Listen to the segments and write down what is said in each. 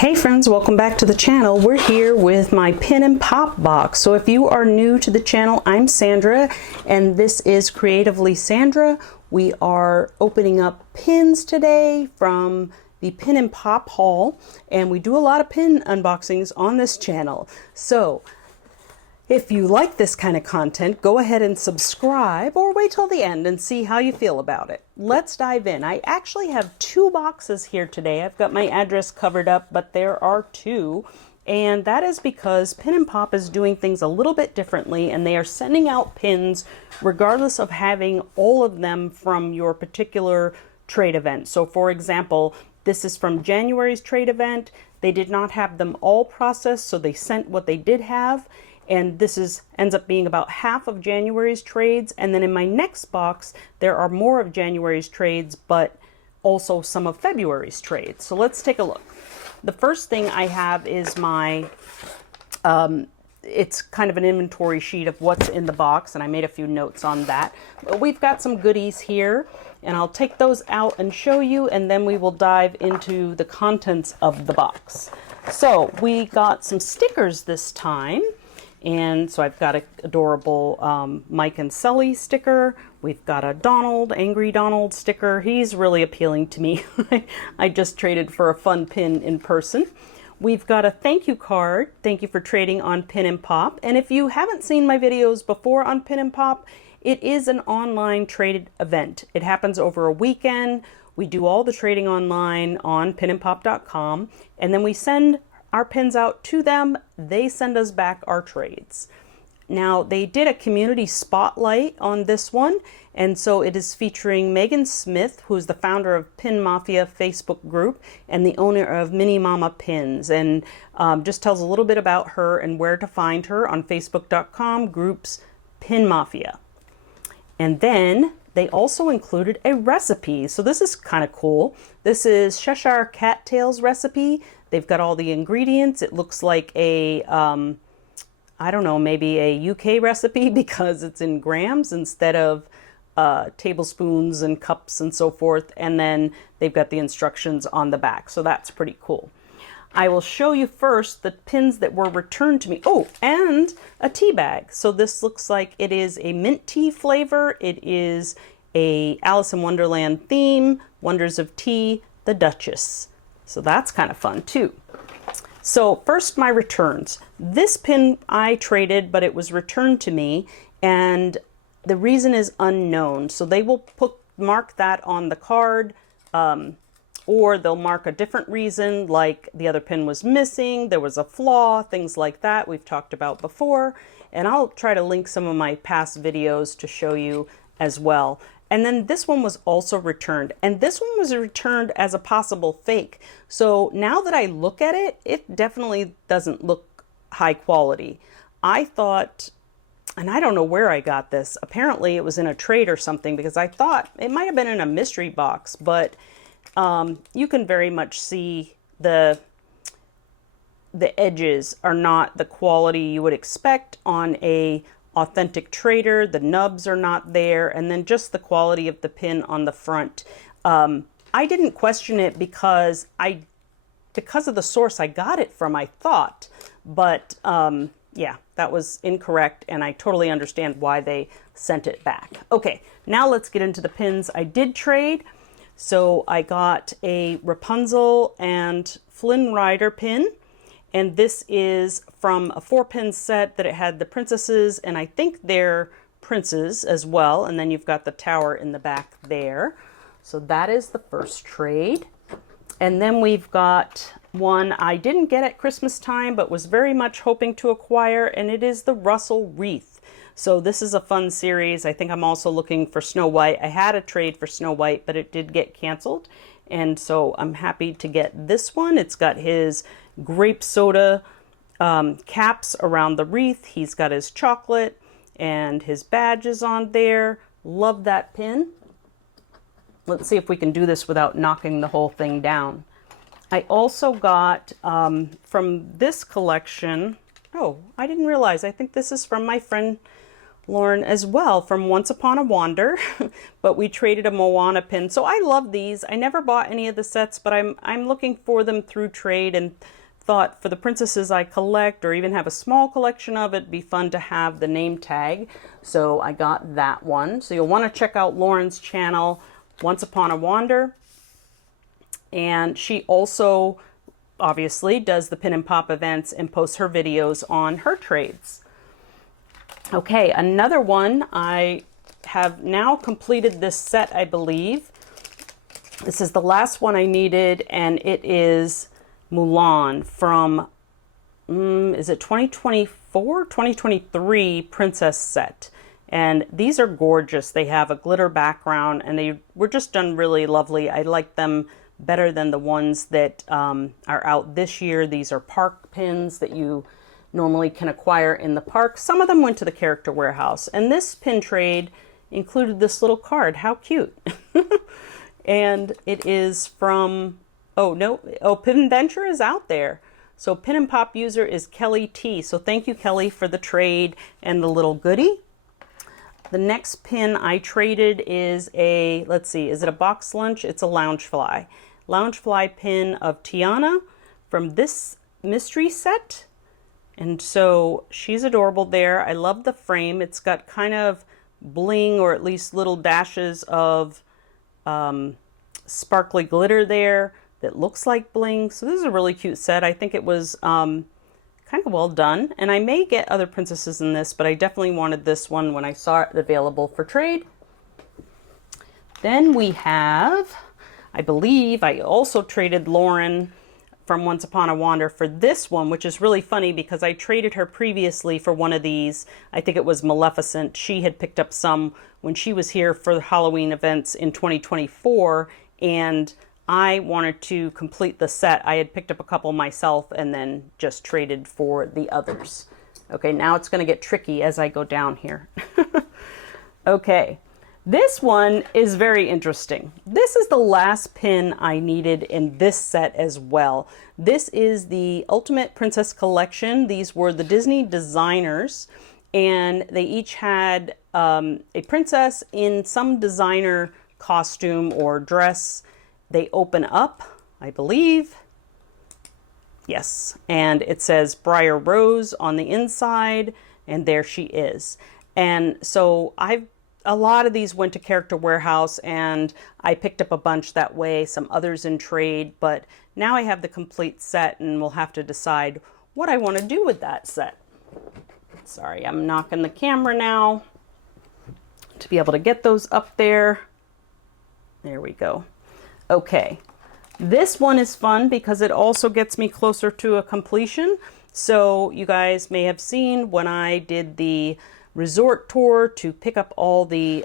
Hey friends, welcome back to the channel. We're here with my Penn and Pop box. So if you are new to the channel, I'm Sandra and this is Creatively Sandra. We are opening up pins today from the Penn and Pop haul, and we do a lot of pin unboxings on this channel. So if you like this kind of content, go ahead and subscribe or wait till the end and see how you feel about it. Let's dive in. I actually have two boxes here today. I've got my address covered up, but there are two. And that is because Penn and Pop is doing things a little bit differently, and they are sending out pins regardless of having all of them from your particular trade event. So for example, this is from January's trade event. They did not have them all processed, so they sent what they did have. And this ends up being about half of January's trades. And then in my next box, there are more of January's trades, but also some of February's trades. So let's take a look. The first thing I have is my, it's kind of an inventory sheet of what's in the box, and I made a few notes on that. But we've got some goodies here, and I'll take those out and show you, and then we will dive into the contents of the box. So we got some stickers this time. And so I've got an adorable Mike and Sully sticker. We've got a Donald, Angry Donald sticker. He's really appealing to me. I just traded for a fun pin in person. We've got a thank you card. Thank you for trading on Penn and Pop. And if you haven't seen my videos before on Penn and Pop, it is an online traded event. It happens over a weekend. We do all the trading online on pennandpop.com, and then we send our pins out to them. They send us back our trades. Now, they did a community spotlight on this one, and so it is featuring Megan Smith, who's the founder of Pin Mafia Facebook group and the owner of Mini Mama Pins, and just tells a little bit about her and where to find her on facebook.com groups Pin Mafia. And then they also included a recipe. So this is kind of cool. This is Cheshire Cattails recipe. They've got all the ingredients. It looks like a, I don't know, maybe a UK recipe because it's in grams instead of tablespoons and cups and so forth. And then they've got the instructions on the back. So that's pretty cool. I will show you first the pins that were returned to me. Oh, and a tea bag. So this looks like it is a mint tea flavor. It is a Alice in Wonderland theme, Wonders of Tea, the Duchess. So that's kind of fun too. So first, my returns. This pin I traded, but it was returned to me, and the reason is unknown. So they will mark that on the card, or they'll mark a different reason, like the other pin was missing, there was a flaw, things like that we've talked about before. And I'll try to link some of my past videos to show you as well. And then this one was also returned, and this one was returned as a possible fake. So now that I look at it, it definitely doesn't look high quality. I thought, and I don't know where I got this, apparently it was in a trade or something, because I thought it might have been in a mystery box, but you can very much see the edges are not the quality you would expect on a authentic trader. The nubs are not there, and then just the quality of the pin on the front. I didn't question it because of the source I got it from, I thought, but yeah, that was incorrect, and I totally understand why they sent it back. Okay, now let's get into the pins I did trade. So I got a Rapunzel and Flynn Rider pin. And this is from a 4-pin set that it had the princesses, and I think they're princes as well. And then you've got the tower in the back there. So that is the first trade. And then we've got one I didn't get at Christmas time, but was very much hoping to acquire, and it is the Russell Wreath. So this is a fun series. I think I'm also looking for Snow White. I had a trade for Snow White, but it did get canceled. And so I'm happy to get this one. It's got his grape soda caps around the wreath. He's got his chocolate and his badges on there. Love that pin. Let's see if we can do this without knocking the whole thing down. I also got from this collection, oh, I didn't realize, I think this is from my friend Lauren as well from Once Upon a Wander, but we traded a Moana pin. So I love these. I never bought any of the sets, but I'm looking for them through trade and thought for the princesses I collect or even have a small collection of, it'd be fun to have the name tag. So I got that one. So you'll want to check out Lauren's channel, Once Upon a Wander. And she also obviously does the Pin and Pop events and posts her videos on her trades. Okay, another one. I have now completed this set, I believe. This is the last one I needed, and it is Mulan from, is it 2024? 2023 princess set. And these are gorgeous. They have a glitter background, and they were just done really lovely. I like them better than the ones that are out this year. These are park pins that you normally can acquire in the park. Some of them went to the Character Warehouse, and this pin trade included this little card. How cute. And it is from, oh no, oh, Pin Venture is out there. So Pin and Pop user is Kelly T. So thank you, Kelly, for the trade and the little goodie. The next pin I traded is a, let's see, is it a box lunch? It's a Loungefly. Loungefly pin of Tiana from this mystery set. And so she's adorable there. I love the frame. It's got kind of bling, or at least little dashes of sparkly glitter there that looks like bling. So this is a really cute set. I think it was kind of well done. And I may get other princesses in this, but I definitely wanted this one when I saw it available for trade. Then we have, I believe I also traded Lauren from Once Upon a Wander for this one, which is really funny because I traded her previously for one of these. I think it was Maleficent. She had picked up some when she was here for the Halloween events in 2024, and I wanted to complete the set. I had picked up a couple myself and then just traded for the others. Okay, now it's going to get tricky as I go down here. Okay. This one is very interesting. This is the last pin I needed in this set as well. This is the Ultimate Princess Collection. These were the Disney designers, and they each had a princess in some designer costume or dress. They open up, I believe. Yes, and it says Briar Rose on the inside, and there she is. And so a lot of these went to Character Warehouse, and I picked up a bunch that way, some others in trade, but now I have the complete set and we'll have to decide what I want to do with that set. Sorry, I'm knocking the camera now to be able to get those up there. There we go. Okay, this one is fun because it also gets me closer to a completion. So you guys may have seen when I did the resort tour to pick up all the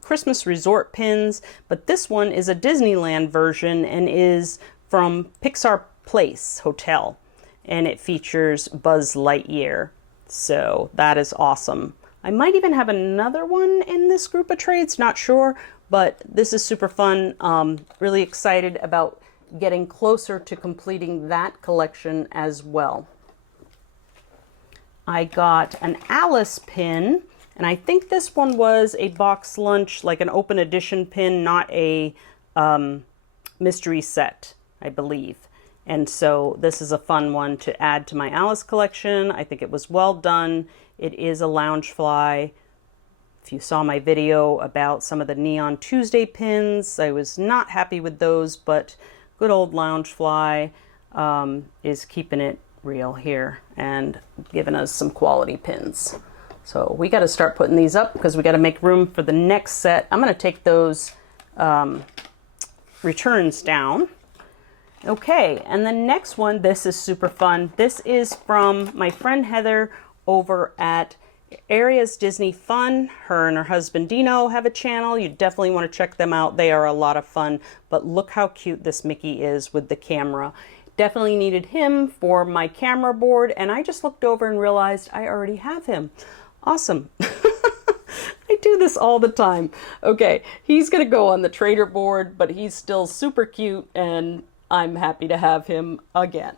Christmas resort pins, but this one is a Disneyland version and is from Pixar Place Hotel, and it features Buzz Lightyear. So that is awesome. I might even have another one in this group of trades, not sure, but this is super fun. Really excited about getting closer to completing that collection as well. I got an Alice pin, and I think this one was a box lunch, like an open edition pin, not a mystery set, I believe. And so this is a fun one to add to my Alice collection. I think it was well done. It is a Loungefly. If you saw my video about some of the Neon Tuesday pins, I was not happy with those, but good old Loungefly is keeping it real here and giving us some quality pins. So we got to start putting these up because we got to make room for the next set. I'm going to take those returns down. Okay, and the next one, this is super fun. This is from my friend Heather over at Areas Disney Fun. Her and her husband Dino have a channel. You definitely want to check them out. They are a lot of fun, but look how cute this Mickey is with the camera. Definitely needed him for my camera board, and I just looked over and realized I already have him. Awesome. I do this all the time. Okay, he's gonna go on the trader board, but he's still super cute, and I'm happy to have him again.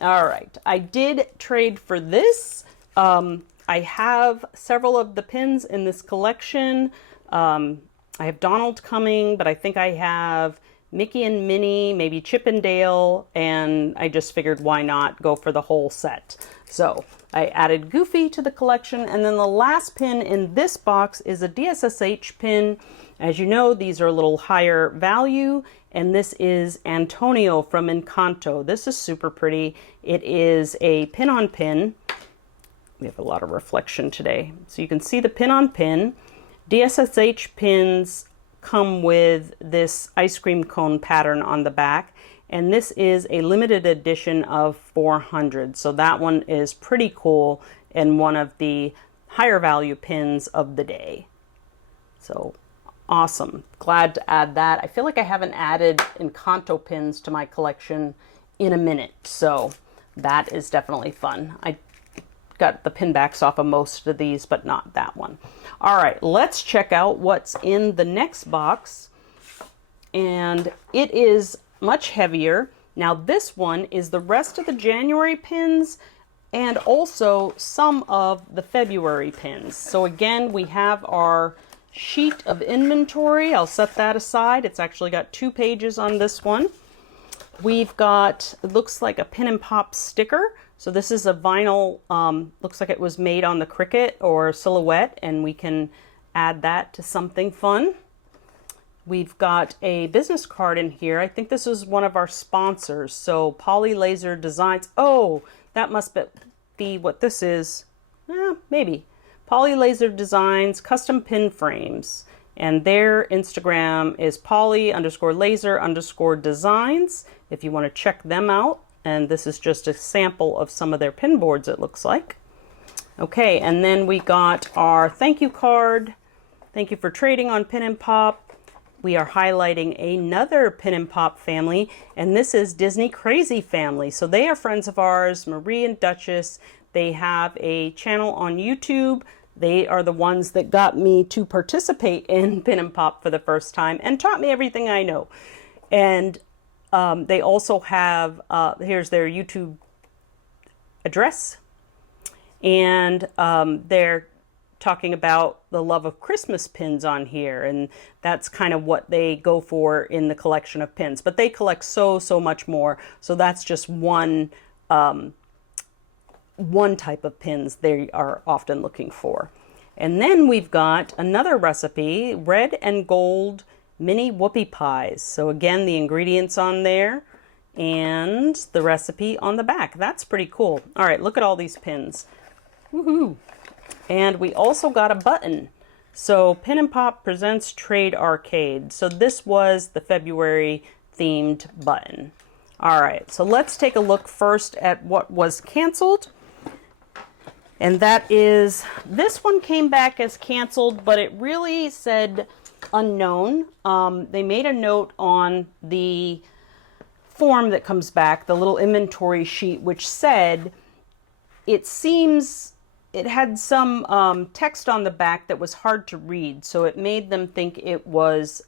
All right, I did trade for this. I have several of the pins in this collection. I have Donald coming, but I think I have Mickey and Minnie, maybe Chip and Dale, and I just figured why not go for the whole set. So I added Goofy to the collection, and then the last pin in this box is a DSSH pin. As you know, these are a little higher value, and this is Antonio from Encanto. This is super pretty. It is a pin-on-pin. We have a lot of reflection today. So you can see the pin-on-pin. DSSH pins come with this ice cream cone pattern on the back, and this is a limited edition of 400. So that one is pretty cool and one of the higher value pins of the day. So awesome. Glad to add that. I feel like I haven't added Encanto pins to my collection in a minute, so that is definitely fun. I got the pin backs off of most of these, but not that one. All right, let's check out what's in the next box. And it is much heavier. Now this one is the rest of the January pins and also some of the February pins. So again, we have our sheet of inventory. I'll set that aside. It's actually got 2 pages on this one. We've got, it looks like a Penn and Pop sticker. So this is a vinyl, looks like it was made on the Cricut or Silhouette, and we can add that to something fun. We've got a business card in here. I think this is one of our sponsors. So Poly Laser Designs. Oh, that must be what this is. Maybe. Poly Laser Designs Custom Pin Frames. And their Instagram is poly_laser_designs if you want to check them out. And this is just a sample of some of their pin boards, it looks like. Okay, and then we got our thank you card. Thank you for trading on Penn and Pop. We are highlighting another Penn and Pop family, and this is Disney Crazy Family. So they are friends of ours, Marie and Duchess. They have a channel on YouTube. They are the ones that got me to participate in Penn and Pop for the first time and taught me everything I know. And they also have, here's their YouTube address, and they're talking about the love of Christmas pins on here, and that's kind of what they go for in the collection of pins. But they collect so much more, so that's just one type of pins they are often looking for. And then we've got another recipe, red and gold mini whoopie pies. So again, the ingredients on there and the recipe on the back. That's pretty cool. All right, look at all these pins. Woohoo! And we also got a button. So Penn and Pop presents Trade Arcade. So this was the February themed button. All right, so let's take a look first at what was canceled. And that is, this one came back as canceled, but it really said unknown. They made a note on the form that comes back, the little inventory sheet, which said, it seems it had some text on the back that was hard to read, so it made them think it was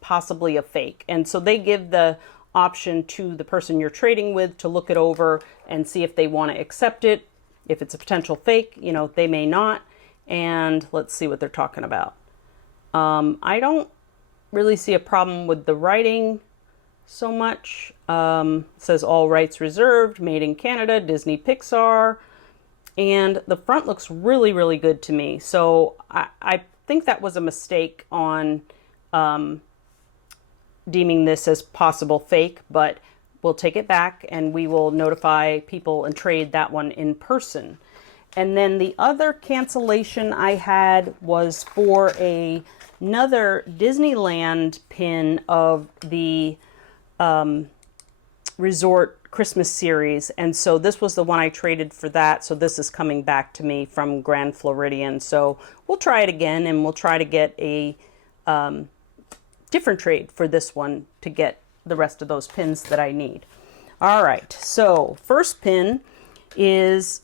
possibly a fake. And so they give the option to the person you're trading with to look it over and see if they want to accept it. If it's a potential fake, you know, they may not. And let's see what they're talking about. I don't really see a problem with the writing so much. It says all rights reserved, made in Canada, Disney Pixar. And the front looks really good to me. So I think that was a mistake on deeming this as possible fake, but we'll take it back and we will notify people and trade that one in person. And then the other cancellation I had was for another Disneyland pin of the Resort Christmas series. And so this was the one I traded for that. So this is coming back to me from Grand Floridian. So we'll try it again, and we'll try to get a different trade for this one to get the rest of those pins that I need. All right, so first pin is,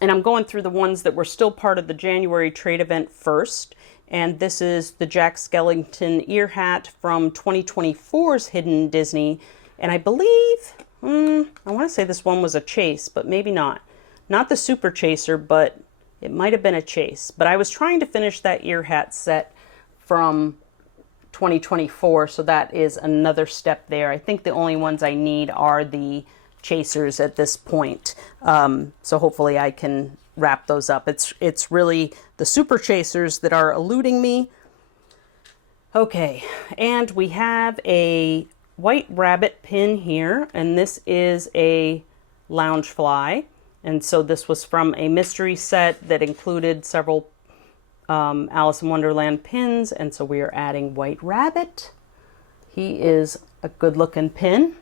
and I'm going through the ones that were still part of the January trade event first, and this is the Jack Skellington ear hat from 2024's Hidden Disney, and I believe, I want to say this one was a chase, but maybe not. not the Super Chaser, but it might have been a Chase. But I was trying to finish that ear hat set from 2024, so that is another step there. I think the only ones I need are the chasers at this point. So hopefully I can wrap those up. It's really the Super Chasers that are eluding me. Okay, and we have a White Rabbit pin here, and this is a Loungefly. And so this was from a mystery set that included several Alice in Wonderland pins, and so we are adding White Rabbit. He is a good looking pin.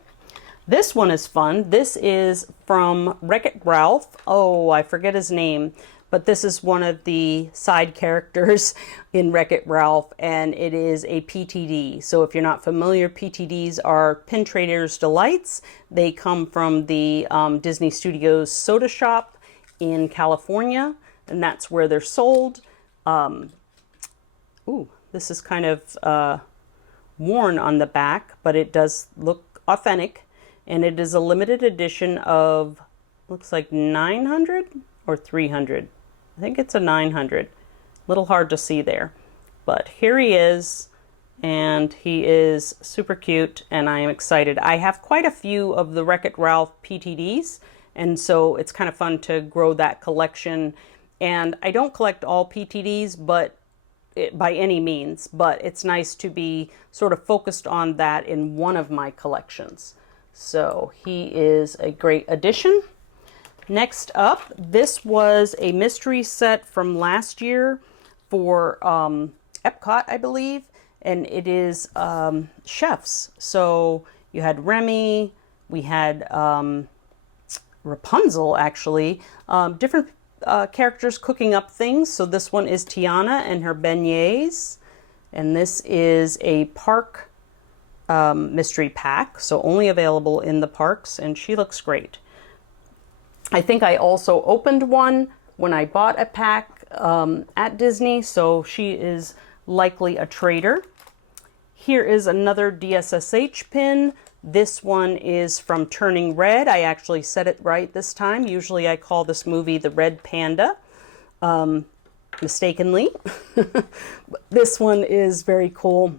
This one is fun. This is from Wreck-It Ralph. Oh, I forget his name, but this is one of the side characters in Wreck-It Ralph, and it is a PTD. So if you're not familiar, PTDs are Pin Trader's Delights. They come from the Disney Studios Soda Shop in California, and that's where they're sold. Ooh, this is kind of worn on the back, but it does look authentic. And it is a limited edition of, looks like 900 or 300. I think it's a 900. A little hard to see there. But here he is, and he is super cute, and I am excited. I have quite a few of the Wreck-It Ralph PTDs, and so it's kind of fun to grow that collection. And I don't collect all PTDs, but by any means, but it's nice to be sort of focused on that in one of my collections. So he is a great addition. Next up, this was a mystery set from last year for Epcot, I believe, and it is chefs. So you had Remy, we had Rapunzel, actually, different characters cooking up things. So this one is Tiana and her beignets, and this is a park mystery pack, so only available in the parks, and she looks great. I think I also opened one when I bought a pack at Disney, so she is likely a trader. Here is another DSSH pin. This one is from Turning Red. I actually said it right this time. Usually I call this movie The Red Panda, mistakenly. This one is very cool.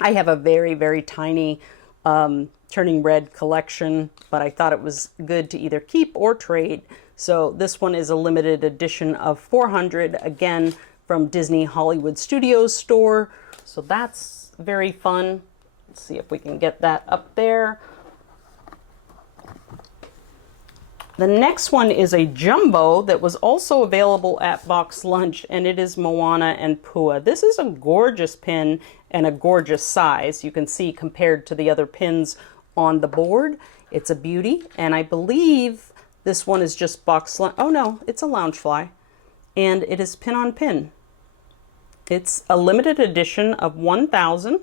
I have a very, very tiny Turning Red collection, but I thought it was good to either keep or trade. So this one is a limited edition of 400, again, from Disney Hollywood Studios store. So that's very fun. Let's see if we can get that up there. The next one is a jumbo that was also available at Box Lunch, and it is Moana and Pua. This is a gorgeous pin and a gorgeous size. You can see compared to the other pins on the board. It's a beauty, and I believe this one is just Box Lunch. Oh no, it's a Loungefly, and it is pin on pin. It's a limited edition of 1,000.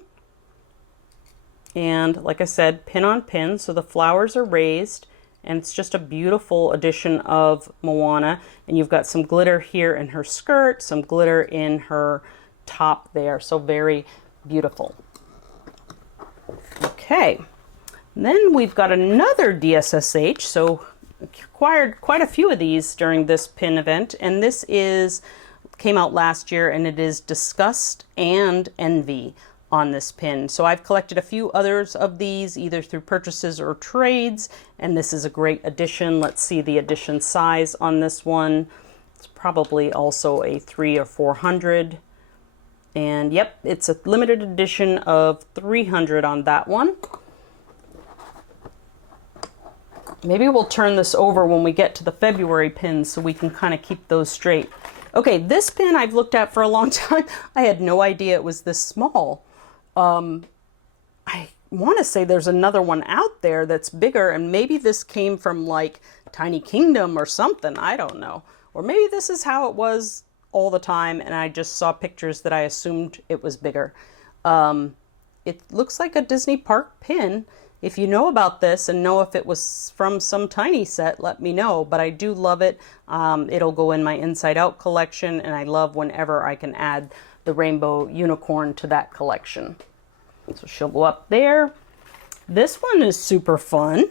And like I said, pin on pin, so the flowers are raised. And it's just a beautiful edition of Moana. And you've got some glitter here in her skirt, some glitter in her top there. So very beautiful. Okay. And then we've got another DSSH. So acquired quite a few of these during this pin event. And this came out last year, and it is Disgust and Envy on this pin. So I've collected a few others of these, either through purchases or trades, and this is a great addition. Let's see the edition size on this one. It's probably also a 300 or 400. And yep, it's a limited edition of 300 on that one. Maybe we'll turn this over when we get to the February pins so we can kind of keep those straight. Okay, this pin I've looked at for a long time. I had no idea it was this small. I want to say there's another one out there that's bigger, and maybe this came from like Tiny Kingdom or something. I don't know. Or maybe this is how it was all the time, and I just saw pictures that I assumed it was bigger. It looks like a Disney Park pin. If you know about this and know if it was from some tiny set, let me know. But I do love it. It'll go in my Inside Out collection, and I love whenever I can add the rainbow unicorn to that collection. So she'll go up there. This one is super fun.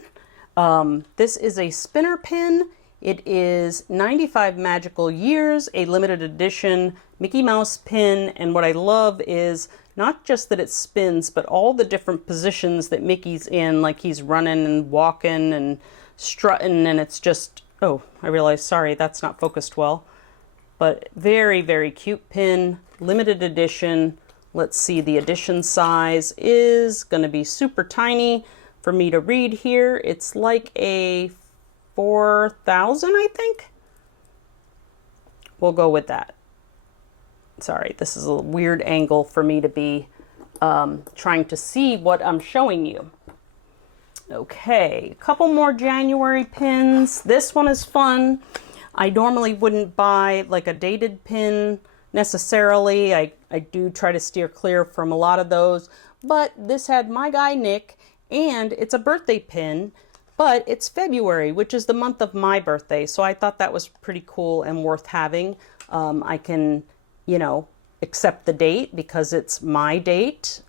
This is a spinner pin, It is 95 Magical Years, a limited edition Mickey Mouse pin. And what I love is not just that it spins, but all the different positions that Mickey's in, like he's running and walking and strutting, and it's just, oh, I realized, sorry, that's not focused well. But very, very cute pin, limited edition. Let's see, the edition size is going to be super tiny for me to read here. It's like a 4,000, I think. We'll go with that. Sorry, this is a weird angle for me to be trying to see what I'm showing you. Okay, a couple more January pins. This one is fun. I normally wouldn't buy like a dated pin necessarily. I do try to steer clear from a lot of those, but this had my guy Nick, and it's a birthday pin, but it's February, which is the month of my birthday, so I thought that was pretty cool and worth having. I can, you know, accept the date because it's my date,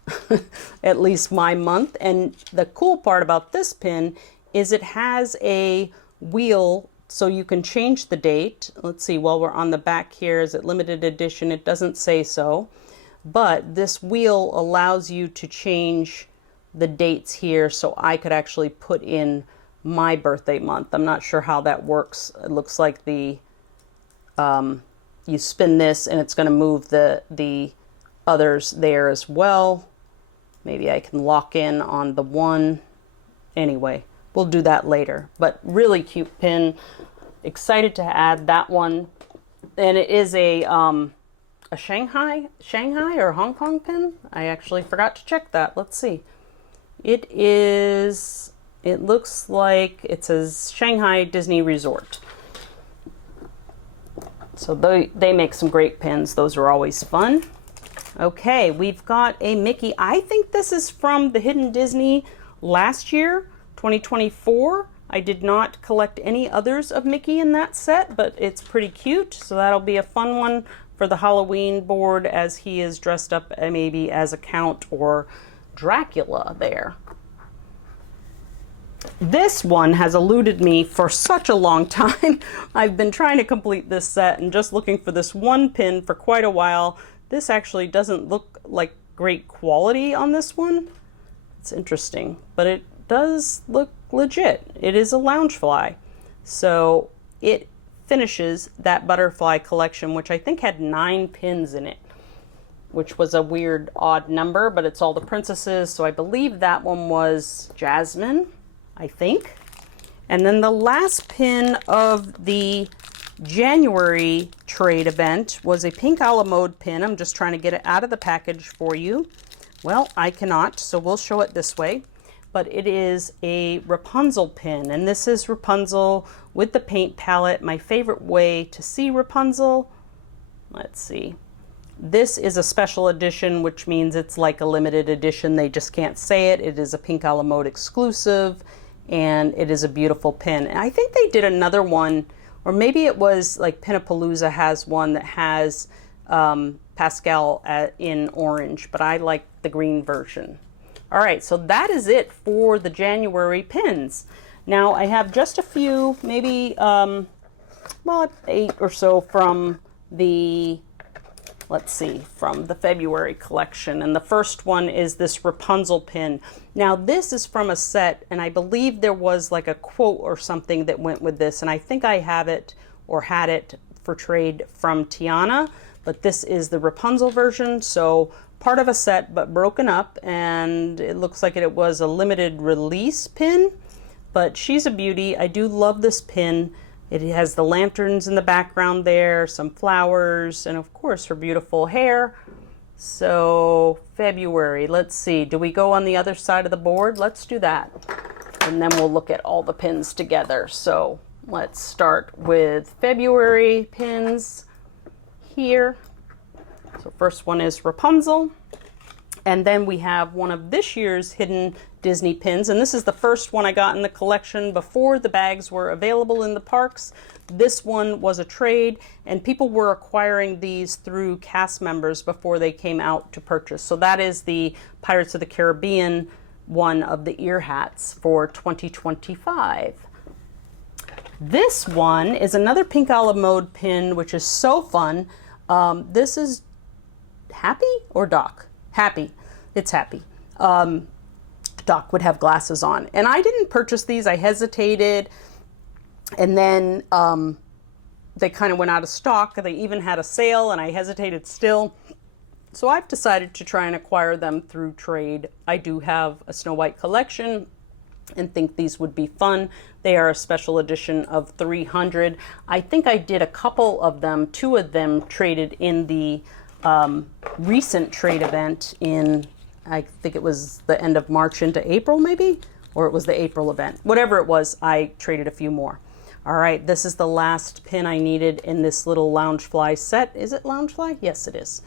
at least my month. And the cool part about this pin is it has a wheel so you can change the date. Let's see, while we're on the back here, is it limited edition? It doesn't say so, but this wheel allows you to change the dates here, so I could actually put in my birthday month. I'm not sure how that works. It looks like the you spin this and it's going to move the others there as well. Maybe I can lock in on the one. Anyway, we'll do that later. But really cute pin. Excited to add that one. And it is a Shanghai or Hong Kong pin. I actually forgot to check that. Let's see. It looks like it says Shanghai Disney Resort. So they make some great pins. Those are always fun. Okay, we've got a Mickey. I think this is from the Hidden Disney last year, 2024. I did not collect any others of Mickey in that set, but it's pretty cute. So that'll be a fun one for the Halloween board as he is dressed up maybe as a Count or Dracula there. This one has eluded me for such a long time. I've been trying to complete this set and just looking for this one pin for quite a while. This actually doesn't look like great quality on this one. It's interesting, but it does look legit. It is a Loungefly. So it finishes that butterfly collection, which I think had 9 pins in it, which was a weird, odd number, but it's all the princesses. So I believe that one was Jasmine, I think. And then the last pin of the January trade event was a pink a la mode pin. I'm just trying to get it out of the package for you. Well, I cannot, so we'll show it this way. But it is a Rapunzel pin, and this is Rapunzel with the paint palette. My favorite way to see Rapunzel. Let's see. This is a special edition, which means it's like a limited edition. They just can't say it. It is a pink a la mode exclusive, and it is a beautiful pin. And I think they did another one, or maybe it was like Pinnapalooza has one that has Pascal in orange, but I like the green version. All right, so that is it for the January pins. Now I have just a few, maybe, well, 8 or so from the, let's see, from the February collection. And the first one is this Rapunzel pin. Now this is from a set, and I believe there was like a quote or something that went with this, and I think I have it or had it for trade from Tiana, but this is the Rapunzel version, so part of a set but broken up, and it looks like it was a limited release pin, but she's a beauty. I do love this pin. It has the lanterns in the background there, some flowers, and of course her beautiful hair. So February, let's see, do we go on the other side of the board? Let's do that, and then we'll look at all the pins together. So let's start with February pins here. So first one is Rapunzel, and then we have one of this year's Hidden Disney pins, and this is the first one I got in the collection before the bags were available in the parks. This one was a trade, and people were acquiring these through cast members before they came out to purchase. So that is the Pirates of the Caribbean one of the ear hats for 2025. This one is another Pink a la Mode pin, which is so fun. This is Happy or Doc? Happy. It's Happy. Doc would have glasses on. And I didn't purchase these. I hesitated. And then they kind of went out of stock. They even had a sale, and I hesitated still. So I've decided to try and acquire them through trade. I do have a Snow White collection and think these would be fun. They are a special edition of 300. I think I did a couple of them, 2 of them traded in the recent trade event in, I think it was the end of March into April maybe, or it was the April event. Whatever it was, I traded a few more. All right, this is the last pin I needed in this little Loungefly set. Is it Loungefly? Yes, it is.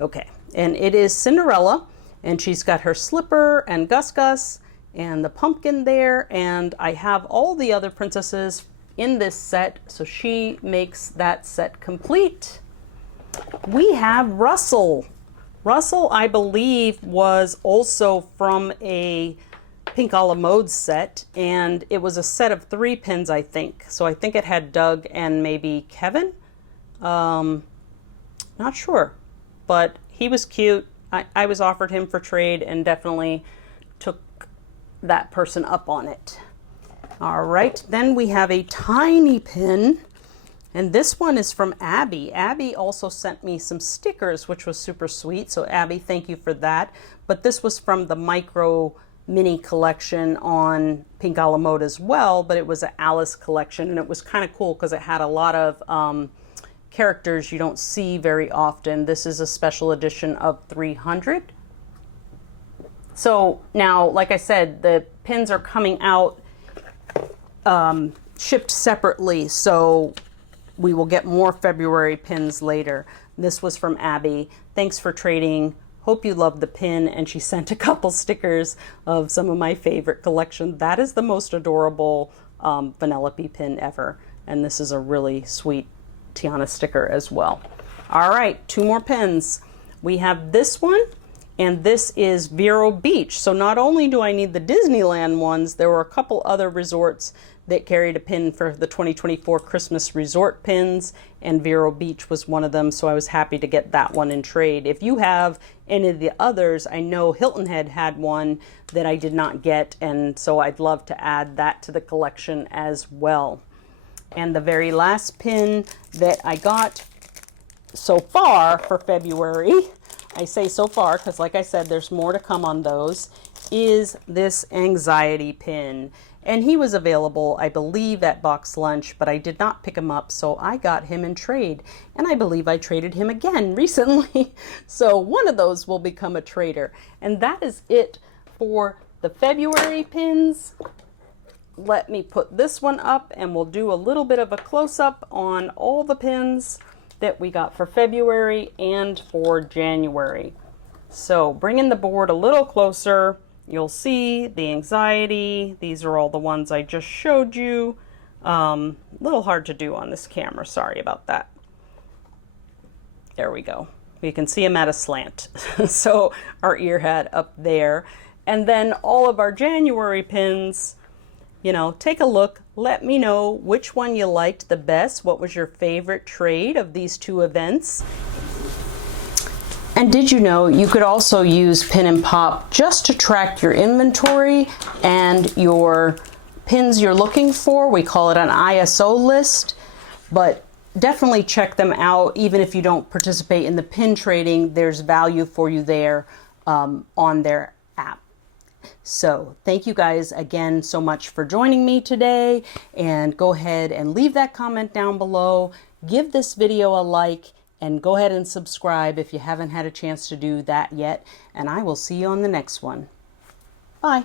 Okay, and it is Cinderella, and she's got her slipper and Gus Gus and the pumpkin there, and I have all the other princesses in this set, so she makes that set complete. We have Russell. Russell, I believe, was also from a Pink a la Mode set, and it was a set of 3 pins, I think. So I think it had Doug and maybe Kevin. Not sure, but he was cute. I was offered him for trade and definitely took that person up on it. All right, then we have a tiny pin, and this one is from Abby. Abby also sent me some stickers, which was super sweet. So Abby, thank you for that. But this was from the micro mini collection on Pink a la Mode as well, but it was an Alice collection, and it was kind of cool because it had a lot of characters you don't see very often. This is a special edition of 300. So now, like I said, the pins are coming out shipped separately, so we will get more February pins later. This was from Abby. Thanks for trading. Hope you love the pin. And she sent a couple stickers of some of my favorite collection. That is the most adorable Vanellope pin ever. And this is a really sweet Tiana sticker as well. All right, 2 more pins. We have this one, and this is Vero Beach. So not only do I need the Disneyland ones, there were a couple other resorts that carried a pin for the 2024 Christmas resort pins, and Vero Beach was one of them, so I was happy to get that one in trade. If you have any of the others, I know Hilton Head had one that I did not get, and so I'd love to add that to the collection as well. And the very last pin that I got so far for February, I say so far because like I said, there's more to come on those, is this Anxiety pin. And he was available, I believe, at Box Lunch, but I did not pick him up, so I got him in trade. And I believe I traded him again recently. So one of those will become a trader. And that is it for the February pins. Let me put this one up and we'll do a little bit of a close-up on all the pins that we got for February and for January. So bringing the board a little closer, you'll see the Anxiety. These are all the ones I just showed you. A little hard to do on this camera, sorry about that. There we go. You can see them at a slant. So our ear head up there. And then all of our January pins, you know, take a look. Let me know which one you liked the best. What was your favorite trade of these 2 events? And did you know you could also use Penn and Pop just to track your inventory and your pins you're looking for? We call it an ISO list, but definitely check them out. Even if you don't participate in the pin trading, there's value for you there on their app. So thank you guys again so much for joining me today, and go ahead and leave that comment down below. Give this video a like, and go ahead and subscribe if you haven't had a chance to do that yet. And I will see you on the next one. Bye.